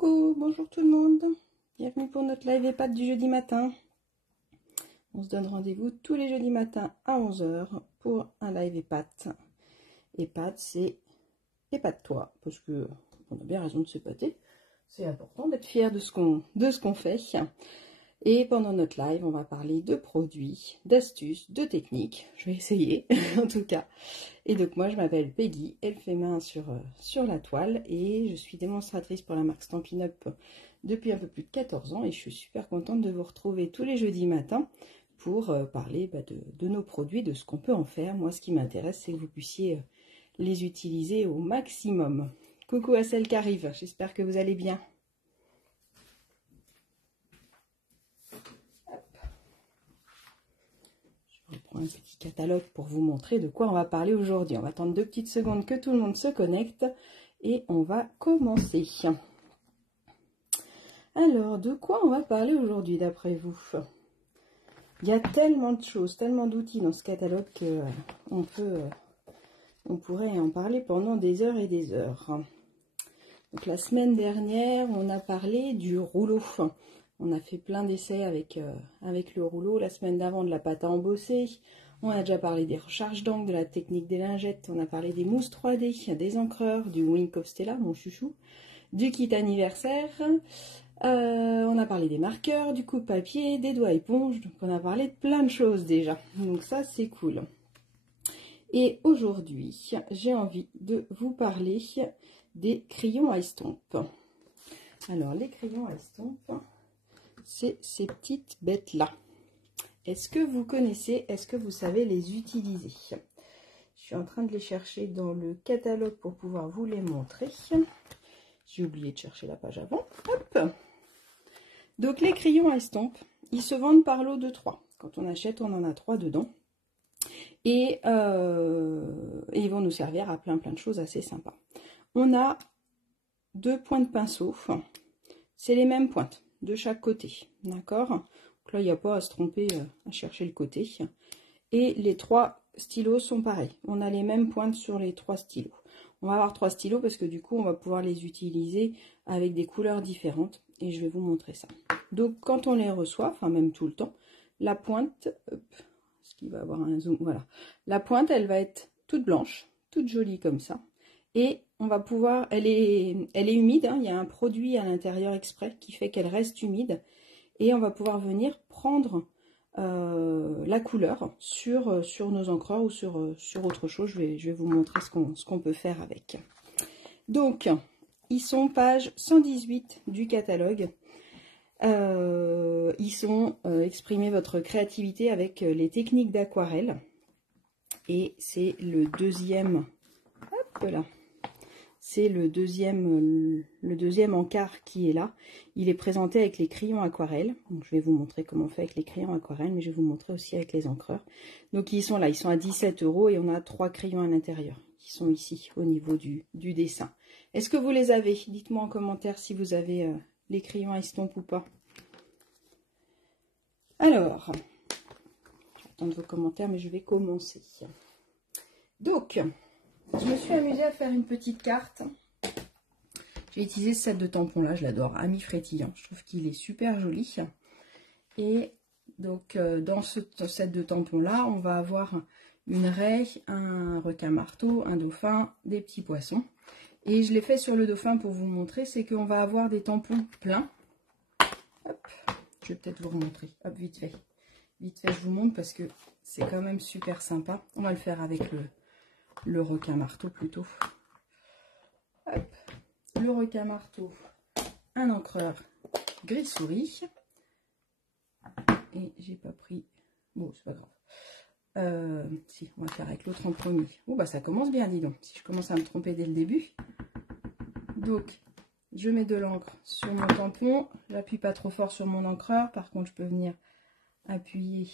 Coucou, bonjour tout le monde, bienvenue pour notre live EHPAD du jeudi matin. On se donne rendez-vous tous les jeudis matins à 11 h pour un live EHPAD. EHPAD, c'est épate-toi, parce que on a bien raison de s'épater. C'est important d'être fier de ce qu'on fait. Et pendant notre live, on va parler de produits, d'astuces, de techniques. Je vais essayer, en tout cas. Et donc moi, je m'appelle Peggy, elle fait main sur la toile. Et je suis démonstratrice pour la marque Stampin' Up depuis un peu plus de 14 ans. Et je suis super contente de vous retrouver tous les jeudis matins pour parler de nos produits, de ce qu'on peut en faire. Moi, ce qui m'intéresse, c'est que vous puissiez les utiliser au maximum. Coucou à celle qui arrive, j'espère que vous allez bien. Je reprends un petit catalogue pour vous montrer de quoi on va parler aujourd'hui. On va attendre 2 petites secondes que tout le monde se connecte et on va commencer. Alors, de quoi on va parler aujourd'hui d'après vous? Il y a tellement de choses, tellement d'outils dans ce catalogue que on pourrait en parler pendant des heures et des heures. Donc la semaine dernière, on a parlé du rouleau. On a fait plein d'essais avec le rouleau. La semaine d'avant, de la pâte à embosser. On a déjà parlé des recharges d'encre, de la technique des lingettes. On a parlé des mousses 3D, des encreurs, du Wink of Stella, mon chouchou, du kit anniversaire. On a parlé des marqueurs, du coupe-papier, des doigts éponges. Donc on a parlé de plein de choses déjà. Donc ça, c'est cool. Et aujourd'hui, j'ai envie de vous parler des crayons à estompe. Alors, les crayons à estompe, c'est ces petites bêtes-là. Est-ce que vous connaissez, est-ce que vous savez les utiliser? Je suis en train de les chercher dans le catalogue pour pouvoir vous les montrer. J'ai oublié de chercher la page avant. Hop. Donc, les crayons à estompe, ils se vendent par lot de 3. Quand on achète, on en a 3 dedans. Et ils vont nous servir à plein de choses assez sympas. On a 2 points de pinceau. C'est les mêmes pointes de chaque côté. D'accord? Donc là, il n'y a pas à se tromper à chercher le côté. Et les 3 stylos sont pareils. On a les mêmes pointes sur les 3 stylos. On va avoir 3 stylos parce que du coup, on va pouvoir les utiliser avec des couleurs différentes. Et je vais vous montrer ça. Donc, quand on les reçoit, enfin même tout le temps, la pointe... Hop, il va avoir un zoom, voilà. La pointe, elle va être toute blanche, toute jolie comme ça. Et on va pouvoir, elle est humide, hein, il y a un produit à l'intérieur exprès qui fait qu'elle reste humide. Et on va pouvoir venir prendre la couleur sur nos encreurs ou sur autre chose. Je vais vous montrer ce qu'on peut faire avec. Donc, ils sont page 118 du catalogue. Ils sont exprimer votre créativité avec les techniques d'aquarelle et c'est le deuxième, hop là, c'est le deuxième encart qui est là. Il est présenté avec les crayons aquarelle. Donc je vais vous montrer comment on fait avec les crayons aquarelle, mais je vais vous montrer aussi avec les encreurs. Donc ils sont là, ils sont à 17 € et on a 3 crayons à l'intérieur qui sont ici au niveau du dessin. Est-ce que vous les avez? Dites-moi en commentaire si vous avez les crayons à estompe ou pas. Alors, j'attends vos commentaires, mais je vais commencer. Donc, je me suis amusée à faire une petite carte. J'ai utilisé ce set de tampons là, je l'adore, Ami Frétillant. Je trouve qu'il est super joli. Et donc, dans ce set de tampons là, on va avoir une raie, un requin-marteau, un dauphin, des petits poissons. Et je l'ai fait sur le dauphin pour vous montrer, c'est qu'on va avoir des tampons pleins. Hop, je vais peut-être vous remontrer. Hop, vite fait. Vite fait, je vous montre parce que c'est quand même super sympa. On va le faire avec le requin-marteau plutôt. Hop, le requin-marteau, un encreur gris souris. Et j'ai pas pris... Bon, c'est pas grave. Si, on va faire avec l'autre en premier. Oh, bah ça commence bien, dis donc. Si je commence à me tromper dès le début. Donc, je mets de l'encre sur mon tampon. J'appuie pas trop fort sur mon encreur. Par contre, je peux venir appuyer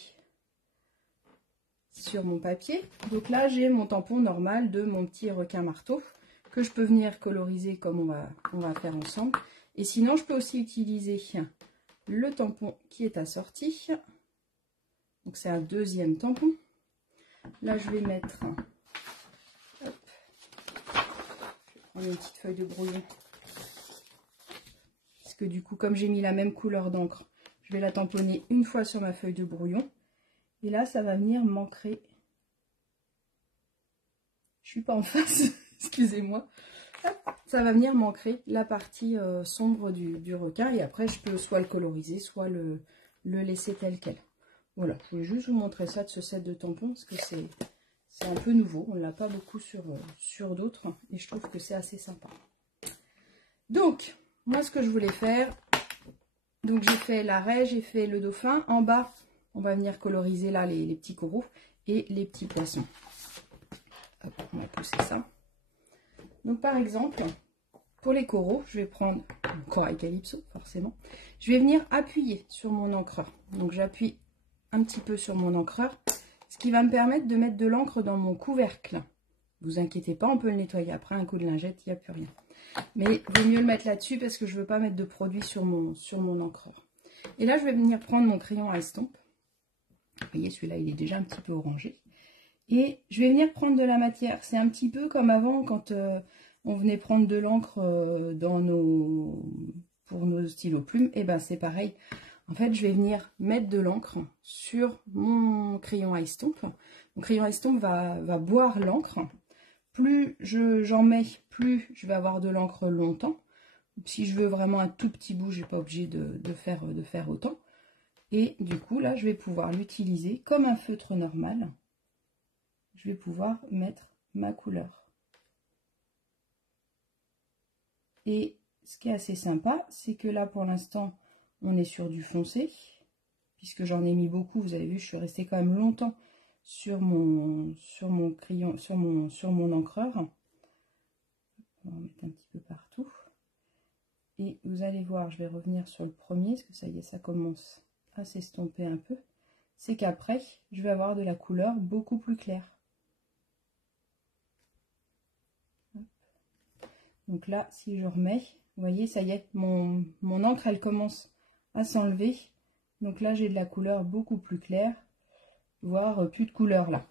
sur mon papier. Donc là, j'ai mon tampon normal de mon petit requin marteau que je peux venir coloriser comme on va faire ensemble. Et sinon, je peux aussi utiliser le tampon qui est assorti. Donc, c'est un deuxième tampon. Là, je vais mettre... Hop, je vais prendre une petite feuille de brouillon. que du coup, comme j'ai mis la même couleur d'encre, je vais la tamponner une fois sur ma feuille de brouillon. Et là, ça va venir m'ancrer. Je suis pas en face, excusez-moi. Ça va venir m'ancrer la partie sombre du requin. Et après, je peux soit le coloriser, soit le laisser tel quel. Voilà, je voulais juste vous montrer ça de ce set de tampons, parce que c'est un peu nouveau. On ne l'a pas beaucoup sur d'autres. Et je trouve que c'est assez sympa. Donc, moi, ce que je voulais faire... Donc, j'ai fait la raie, j'ai fait le dauphin. En bas, on va venir coloriser là les petits coraux et les petits poissons. Hop, on va pousser ça. Donc, par exemple, pour les coraux, je vais prendre mon corail calypso, forcément. Je vais venir appuyer sur mon encreur. Donc, j'appuie un petit peu sur mon encreur, ce qui va me permettre de mettre de l'encre dans mon couvercle. Ne vous inquiétez pas, on peut le nettoyer après un coup de lingette, il n'y a plus rien. Mais il vaut mieux le mettre là-dessus parce que je ne veux pas mettre de produit sur mon encreur. Et là, je vais venir prendre mon crayon à estompe. Vous voyez, celui-là, il est déjà un petit peu orangé. Et je vais venir prendre de la matière. C'est un petit peu comme avant quand on venait prendre de l'encre pour nos stylos plumes. Et ben c'est pareil. En fait, je vais venir mettre de l'encre sur mon crayon à estompe. Mon crayon à estompe va boire l'encre. Plus j'en mets, plus je vais avoir de l'encre longtemps. Si je veux vraiment un tout petit bout, je n'ai pas obligé de faire autant. Et du coup, là, je vais pouvoir l'utiliser comme un feutre normal. Je vais pouvoir mettre ma couleur. Et ce qui est assez sympa, c'est que là, pour l'instant, on est sur du foncé. Puisque j'en ai mis beaucoup, vous avez vu, je suis restée quand même longtemps sur mon crayon, sur mon encreur. On va en mettre un petit peu partout. Et vous allez voir, je vais revenir sur le premier, parce que ça y est, ça commence à s'estomper un peu. C'est qu'après, je vais avoir de la couleur beaucoup plus claire. Donc là, si je remets, vous voyez, ça y est, mon encre, elle commence à s'enlever. Donc là, j'ai de la couleur beaucoup plus claire, voire plus de couleur là.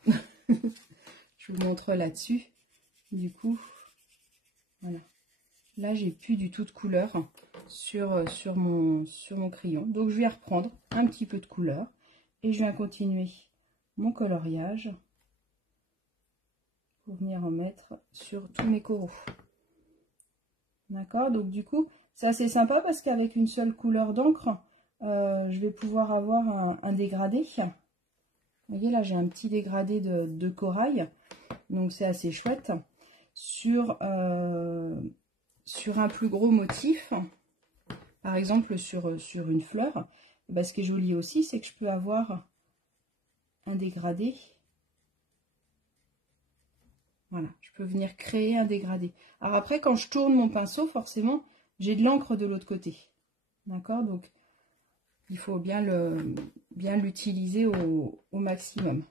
Je vous montre là-dessus. Du coup, voilà. Là, j'ai plus du tout de couleur sur mon crayon. Donc, je vais reprendre un petit peu de couleur et je viens continuer mon coloriage pour venir en mettre sur tous mes coraux. D'accord? Donc, du coup, c'est assez sympa parce qu'avec une seule couleur d'encre, je vais pouvoir avoir un dégradé. Vous voyez, là, j'ai un petit dégradé de corail. Donc, c'est assez chouette. Sur un plus gros motif, par exemple sur une fleur, ben, ce qui est joli aussi, c'est que je peux avoir un dégradé. Voilà, je peux venir créer un dégradé. Alors après, quand je tourne mon pinceau, forcément, j'ai de l'encre de l'autre côté. D'accord? Donc, il faut bien l'utiliser au maximum.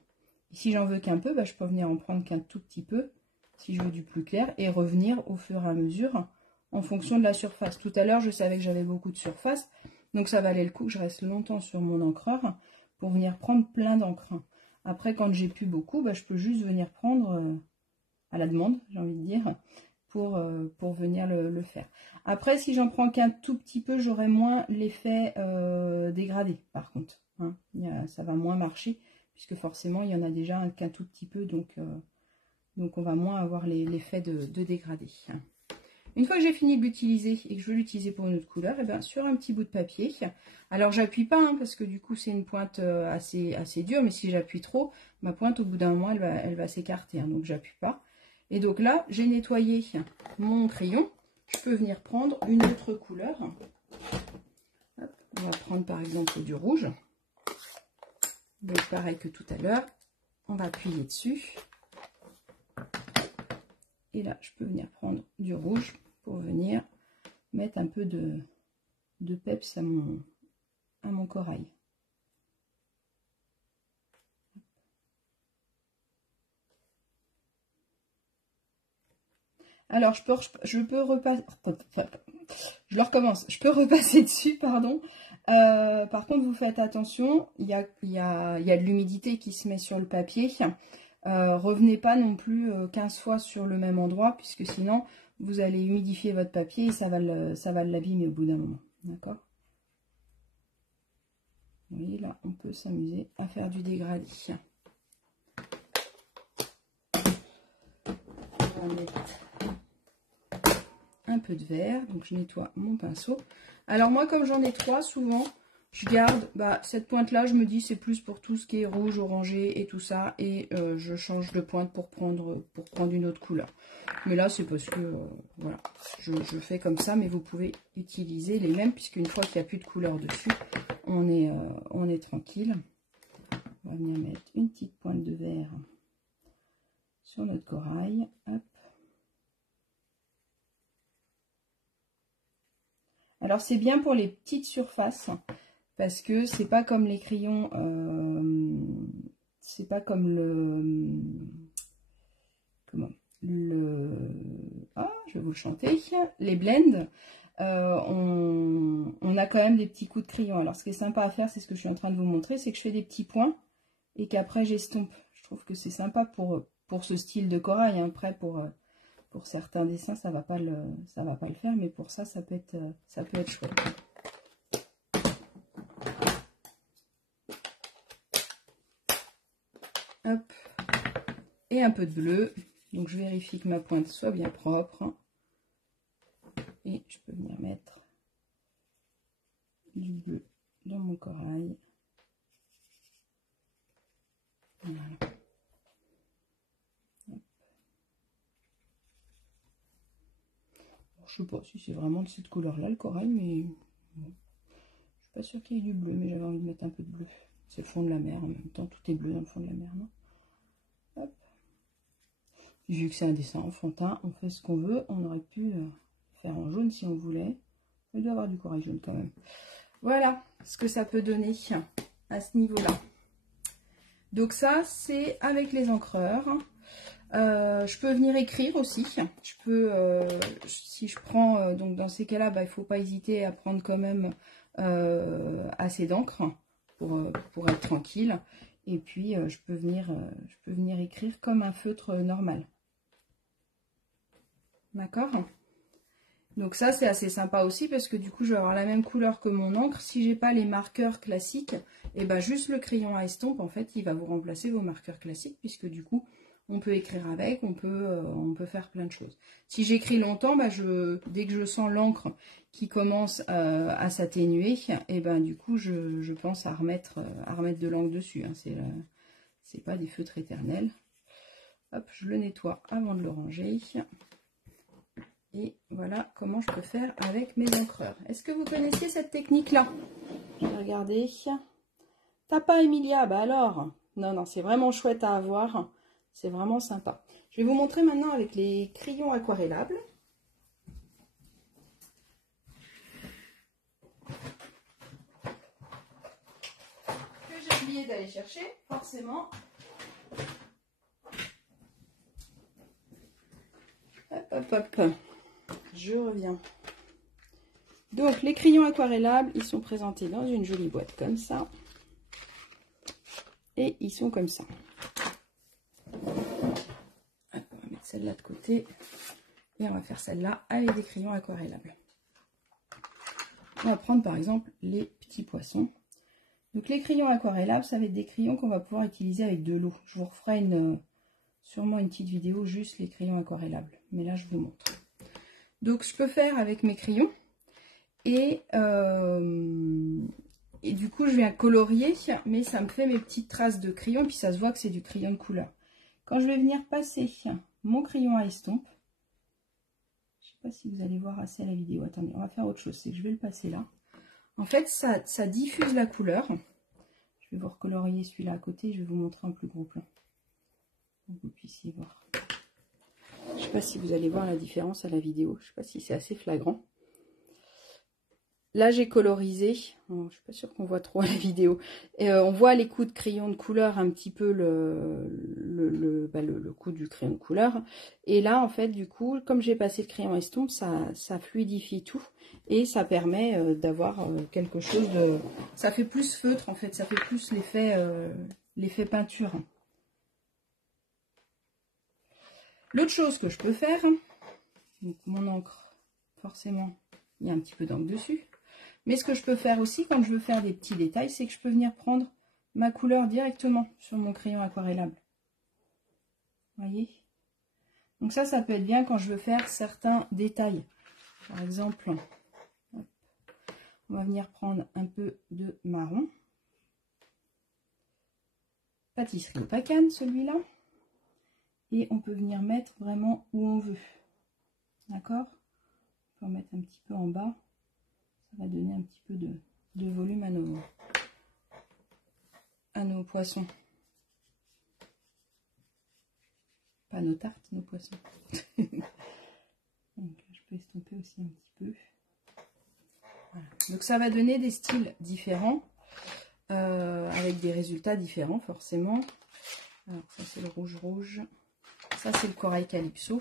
Et si j'en veux qu'un peu, ben, je peux venir en prendre qu'un tout petit peu, si je veux du plus clair, et revenir au fur et à mesure en fonction de la surface. Tout à l'heure, je savais que j'avais beaucoup de surface, donc ça valait le coup que je reste longtemps sur mon encreur pour venir prendre plein d'encre. Après, quand j'ai plus beaucoup, bah, je peux juste venir prendre à la demande, j'ai envie de dire, pour venir le faire. Après, si j'en prends qu'un tout petit peu, j'aurai moins l'effet dégradé, par contre. Hein. Ça va moins marcher, puisque forcément, il y en a déjà qu'un tout petit peu, donc on va moins avoir l'effet de dégradé. Une fois que j'ai fini de l'utiliser et que je veux l'utiliser pour une autre couleur, et bien sur un petit bout de papier, alors j'appuie pas hein, parce que du coup c'est une pointe assez dure, mais si j'appuie trop, ma pointe au bout d'un moment elle va s'écarter, hein, donc j'appuie pas. Et donc là j'ai nettoyé mon crayon, je peux venir prendre une autre couleur. Hop, on va prendre par exemple du rouge, donc pareil que tout à l'heure, on va appuyer dessus. Et là je peux venir prendre du rouge pour venir mettre un peu de peps à mon corail. Alors je peux repasser, je repasser dessus, pardon. Par contre, vous faites attention, il y a de l'humidité qui se met sur le papier. Revenez pas non plus 15 fois sur le même endroit, puisque sinon vous allez humidifier votre papier et ça va l'abîmer au bout d'un moment. D'accord? Vous voyez, là, on peut s'amuser à faire du dégradé. On va mettre un peu de vert, donc je nettoie mon pinceau. Alors moi, comme j'en ai 3, souvent, je garde cette pointe-là, je me dis c'est plus pour tout ce qui est rouge, orangé et tout ça, et je change de pointe pour prendre une autre couleur. Mais là, c'est parce que, voilà, je fais comme ça, mais vous pouvez utiliser les mêmes, puisqu'une fois qu'il n'y a plus de couleur dessus, on est tranquille. On va venir mettre une petite pointe de vert sur notre corail. Hop. Alors, c'est bien pour les petites surfaces, parce que c'est pas comme les crayons, c'est pas comme je vais vous le chanter, les blends, on a quand même des petits coups de crayon. Alors, ce qui est sympa à faire, c'est ce que je suis en train de vous montrer, c'est que je fais des petits points et qu'après j'estompe. Je trouve que c'est sympa pour ce style de corail. Hein. Après, pour certains dessins, ça va pas le faire, mais pour ça, ça peut être chouette. Hop. Et un peu de bleu. Donc je vérifie que ma pointe soit bien propre. Et je peux venir mettre du bleu dans mon corail. Voilà. Je sais pas si c'est vraiment de cette couleur-là le corail, mais bon. Je suis pas sûre qu'il y ait du bleu, mais j'avais envie de mettre un peu de bleu. C'est le fond de la mer en même temps, tout est bleu dans le fond de la mer, non? Hop. Vu que c'est un dessin enfantin, on fait ce qu'on veut. On aurait pu faire en jaune si on voulait. Il doit y avoir du corail jaune quand même. Voilà ce que ça peut donner à ce niveau-là. Donc ça, c'est avec les encreurs. Je peux venir écrire aussi. Je peux, si je prends, donc dans ces cas-là, il ne faut pas hésiter à prendre quand même assez d'encre pour être tranquille. Et puis, je peux venir écrire comme un feutre normal. D'accord? Donc ça, c'est assez sympa aussi parce que du coup, je vais avoir la même couleur que mon encre. Si j'ai pas les marqueurs classiques, et ben juste le crayon à estompe, en fait, il va vous remplacer vos marqueurs classiques puisque du coup, on peut écrire avec, on peut faire plein de choses. Si j'écris longtemps, dès que je sens l'encre qui commence à s'atténuer, et ben du coup, je pense à remettre de l'encre dessus. Hein. C'est pas des feutres éternels. Hop, je le nettoie avant de le ranger. Et voilà comment je peux faire avec mes encreurs. Est-ce que vous connaissez cette technique-là? Je vais regarder. T'as pas Emilia? Bah alors. Non, c'est vraiment chouette à avoir. C'est vraiment sympa. Je vais vous montrer maintenant avec les crayons aquarellables. Que j'ai oublié d'aller chercher, forcément. Hop. Je reviens. Donc, les crayons aquarellables, ils sont présentés dans une jolie boîte comme ça. Et ils sont comme ça. On va mettre celle-là de côté. Et on va faire celle-là avec des crayons aquarellables. On va prendre par exemple les petits poissons. Donc, les crayons aquarellables, ça va être des crayons qu'on va pouvoir utiliser avec de l'eau. Je vous referai sûrement une petite vidéo juste les crayons aquarellables. Mais là, je vous montre. Donc, je peux faire avec mes crayons. Et du coup, je viens colorier, mais ça me fait mes petites traces de crayon. Puis ça se voit que c'est du crayon de couleur. Quand je vais venir passer mon crayon à estompe, je ne sais pas si vous allez voir assez la vidéo. Attendez, on va faire autre chose. C'est que je vais le passer là. En fait, ça diffuse la couleur. Je vais vous recolorier celui-là à côté. Je vais vous montrer un plus gros plan. Pour que vous puissiez voir. Je ne sais pas si vous allez voir la différence à la vidéo. Je ne sais pas si c'est assez flagrant. Là, j'ai colorisé. Je ne suis pas sûre qu'on voit trop à la vidéo. Et, on voit les coups de crayon de couleur, un petit peu le coup du crayon de couleur. Et là, en fait, du coup, comme j'ai passé le crayon estompe, ça fluidifie tout. Et ça permet d'avoir quelque chose de... Ça fait plus feutre, en fait. Ça fait plus l'effet peinture. L'autre chose que je peux faire, donc mon encre, forcément, il y a un petit peu d'encre dessus. Mais ce que je peux faire aussi, quand je veux faire des petits détails, c'est que je peux venir prendre ma couleur directement sur mon crayon aquarellable. Vous voyez? Donc ça peut être bien quand je veux faire certains détails. Par exemple, hop, on va venir prendre un peu de marron. Pâtisserie au Pacane, celui-là. Et on peut venir mettre vraiment où on veut. D'accord? On peut en mettre un petit peu en bas. Ça va donner un petit peu de volume à nos poissons. Pas nos tartes, nos poissons. Donc, je peux estomper aussi un petit peu. Voilà. Donc ça va donner des styles différents. Avec des résultats différents forcément. Alors ça c'est le rouge rouge. Ça c'est le corail calypso.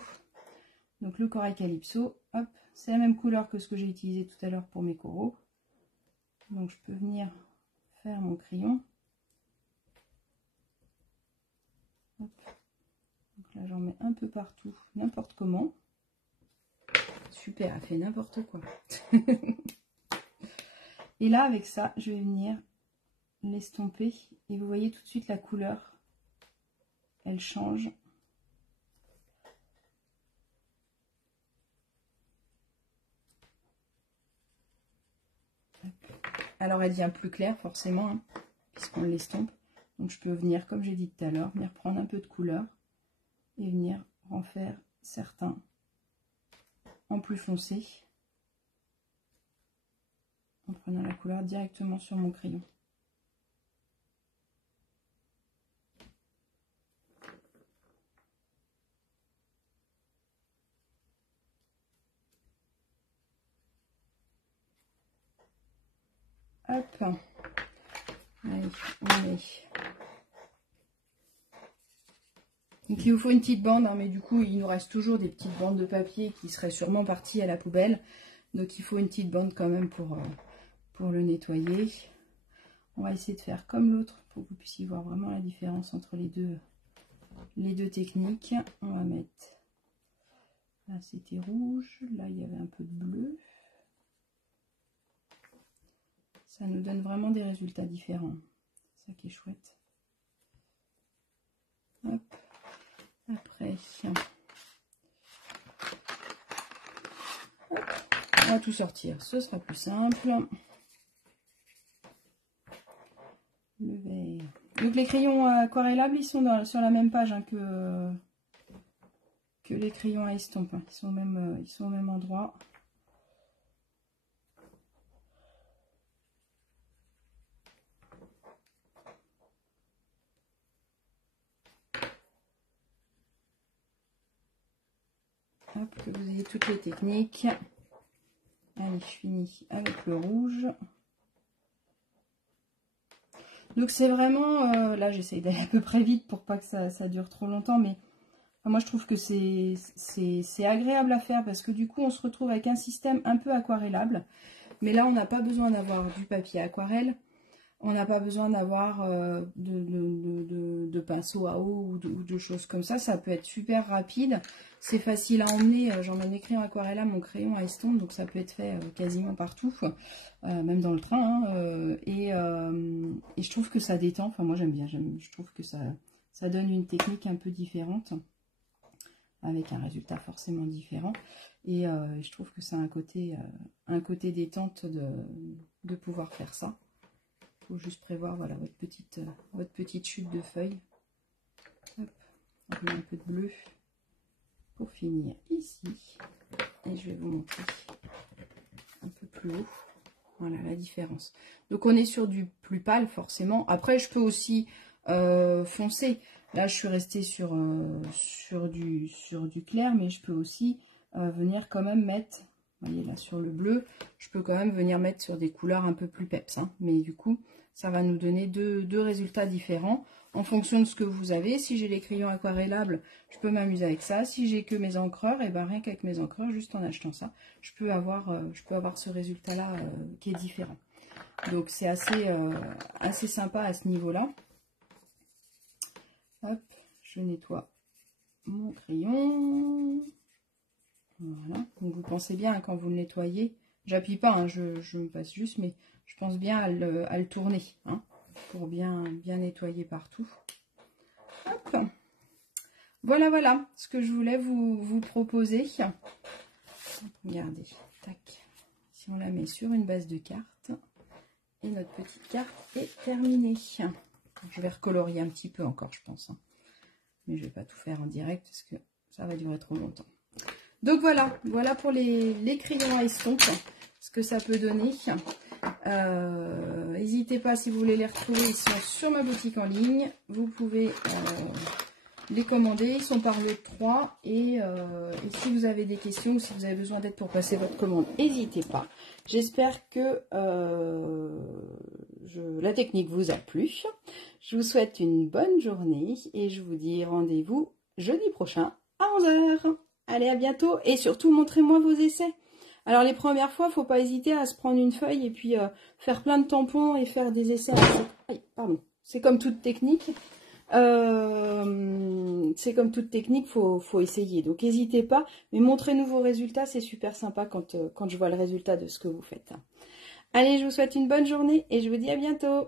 Donc le corail calypso, hop, c'est la même couleur que ce que j'ai utilisé tout à l'heure pour mes coraux. Donc je peux venir faire mon crayon. Hop. Donc là j'en mets un peu partout, n'importe comment. Super, elle fait n'importe quoi. Et là avec ça, je vais venir l'estomper. Et vous voyez tout de suite la couleur, elle change. Alors elle devient plus claire forcément, hein, puisqu'on l'estompe. Donc je peux venir, comme j'ai dit tout à l'heure, venir prendre un peu de couleur et venir en faire certains en plus foncé, en prenant la couleur directement sur mon crayon. Hop, allez, on est. Donc il vous faut une petite bande, hein, mais du coup il nous reste toujours des petites bandes de papier qui seraient sûrement parties à la poubelle. Donc il faut une petite bande quand même pour le nettoyer. On va essayer de faire comme l'autre pour que vous puissiez voir vraiment la différence entre les deux techniques. On va mettre, là c'était rouge, là il y avait un peu de bleu. Ça nous donne vraiment des résultats différents. C'est ça qui est chouette. Hop. Après, hop, on va tout sortir. Ce sera plus simple. Le vert. Donc les crayons aquarellables, ils sont sur la même page, hein, que les crayons à estompe. Hein. Ils sont au même endroit. Hop, que vous ayez toutes les techniques. Allez, je finis avec le rouge. Donc c'est vraiment, là j'essaye d'aller à peu près vite pour pas que ça dure trop longtemps, mais enfin, moi je trouve que c'est agréable à faire parce que du coup on se retrouve avec un système un peu aquarellable. Mais là on n'a pas besoin d'avoir du papier aquarelle, on n'a pas besoin d'avoir de pinceau à eau ou de choses comme ça. Ça peut être super rapide, c'est facile à emmener. J'emmène mes crayons aquarellable, mon crayon à estompe, donc ça peut être fait quasiment partout, même dans le train. Hein, et je trouve que ça détend. Enfin moi j'aime bien, je trouve que ça donne une technique un peu différente, avec un résultat forcément différent. Et je trouve que ça a un côté détente de pouvoir faire ça. Il faut juste prévoir, voilà, votre petite chute de feuilles. Hop, on met un peu de bleu pour finir ici. Et je vais vous montrer un peu plus haut. Voilà la différence. Donc on est sur du plus pâle forcément. Après je peux aussi foncer. Là je suis restée sur du clair, mais je peux aussi venir quand même mettre, vous voyez là sur le bleu, je peux quand même venir mettre sur des couleurs un peu plus peps. Hein, mais du coup ça va nous donner deux résultats différents en fonction de ce que vous avez. Si j'ai les crayons aquarellables, je peux m'amuser avec ça. Si j'ai que mes encreurs, et ben rien qu'avec mes encreurs, juste en achetant ça, je peux avoir ce résultat-là qui est différent. Donc c'est assez sympa à ce niveau-là. Hop, je nettoie mon crayon. Voilà. Donc vous pensez bien, hein, quand vous le nettoyez, J'appuie pas, hein, je me passe juste, mais je pense bien à le tourner, hein, pour bien nettoyer partout. Hop. Voilà, voilà ce que je voulais vous proposer. Regardez, tac. Si on la met sur une base de carte, et notre petite carte est terminée. Je vais recolorier un petit peu encore, je pense, hein. Mais je vais pas tout faire en direct parce que ça va durer trop longtemps. Donc voilà, voilà pour les crayons à estompe, ce que ça peut donner. N'hésitez pas, si vous voulez les retrouver, ils sont sur ma boutique en ligne. Vous pouvez les commander, ils sont par le 3. Et si vous avez des questions ou si vous avez besoin d'aide pour passer votre commande, n'hésitez pas. J'espère que la technique vous a plu. Je vous souhaite une bonne journée et je vous dis rendez-vous jeudi prochain à 11 h. Allez, à bientôt et surtout montrez-moi vos essais. Alors les premières fois, faut pas hésiter à se prendre une feuille et puis faire plein de tampons et faire des essais. Pardon. C'est comme toute technique. C'est comme toute technique, faut essayer. Donc n'hésitez pas, mais montrez-nous vos résultats, c'est super sympa quand je vois le résultat de ce que vous faites. Allez, je vous souhaite une bonne journée et je vous dis à bientôt.